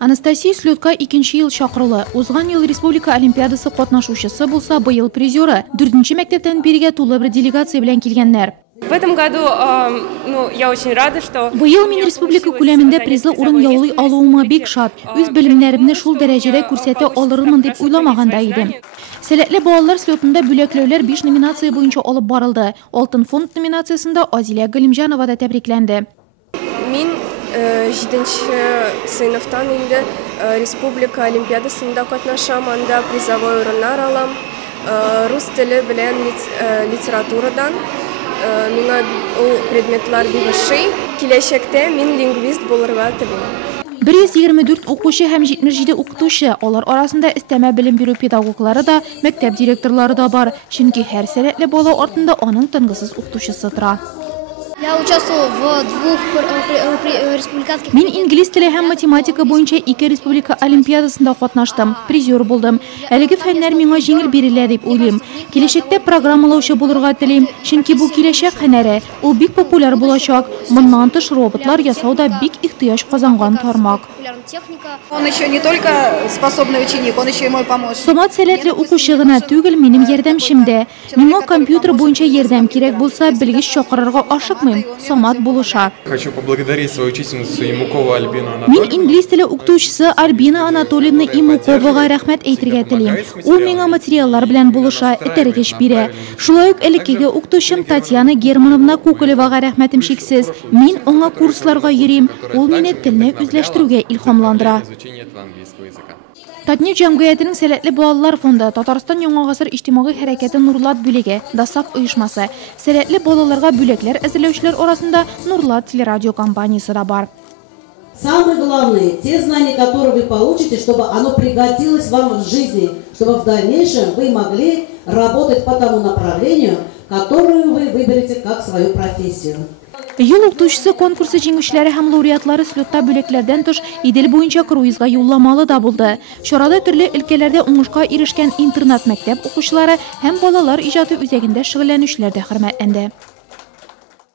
Анастасия Слетка 2-нче ел чакырылы. Узган ел республика олимпиадасы катнашучысы булса, быел призеры 4-нче мәктәптән биргә тулы бер делегация белән килгәннәр. В этом году я очень рада, что быел мин республика күләмендә призлы урын яулый алуыма бик шат. Үз белемнәремне шул дәрәҗәдә күрсәтә алырмын дип уйламаганда идем. Сәләтле балалар слетында бүләкләүләр 5 номинация буенча алып барылды. Алтын фонд номинациясында Азилия Галимҗанова да тәбрикләнде. Мин 7-нче сыйныфтан инде республика олимпиадасында катнашам, анда призовой урыннар алам. Рус теле белән литературадан миңа ул предметлар бик ошый. Киләчәктә мин лингвист булырга телим. 124 укучы һәм 77 укытучы, алар арасында өстәмә белем бирү педагоглары да, мәктәп директорлары да бар. Чөнки һәр сәләтле бала артында аның тынгысыз укытучысы тора. Я участвовал в 2 республиканских... Мин инглиз теле һәм математика буенча 2 республика олимпиадасында катнаштым, призер булдым. Әлеге фәннәр миңа җиңел бирелә дип уйлыйм. Киләчәктә программалаучы булырга телим, чөнки бу киләчәк һөнәре, ул бик популяр булачак. Моннан тыш роботлар ясау да бик ихтыяҗ казанган тармак. Он еще не только способный ученик, он еще и мой помощник. Самат сәләтле укучы гына түгел, минем ярдәмчем дә. Миңа компьютер буенча ярдәм кирәк булса, белгеч чакырырга ашыкмыйм. Самат булыша. Хочу поблагодарить свою учительницу Имукову Альбину Анатольевну. Мин инглиз теле укытучысы Альбина Анатольевна Имуковага рәхмәт әйтергә телим. Ул миңа материаллар белән булыша, этәргеч бирә. Шулай ук элеккеге укытучым Татьяна Германовна Куколевага рәхмәтем шиксез. Мин аңа курсларга йөрим. Ул мине телне үзләштерүгә илһамландыра. Татнефть җәмгыятенең сәләтле балалар фонды, Татарстан Яңа гасыр иҗтимагый хәрәкәте Нурлат бүлеге, ДАСАФ оешмасы, сәләтле балаларга бүләкләр әзерләүчеләр арасында Нурлат телерадио компаниясе да бар. Самое главное, те знания, которые вы получите, чтобы оно пригодилось вам в жизни, чтобы в дальнейшем вы могли работать по тому направлению, которое вы выберете как свою профессию. Ел укытучысы конкурсы җиңүчеләре һәм лауреатлары слетта бүләкләрдән тыш Идел буенча круизга юлламалы да булды. Чарада төрле өлкәләрдә уңышка ирешкән интернат мәктәп укучылары һәм балалар иҗаты үзәгендә шөгыльләнүчеләр дә хөрмәтләнде.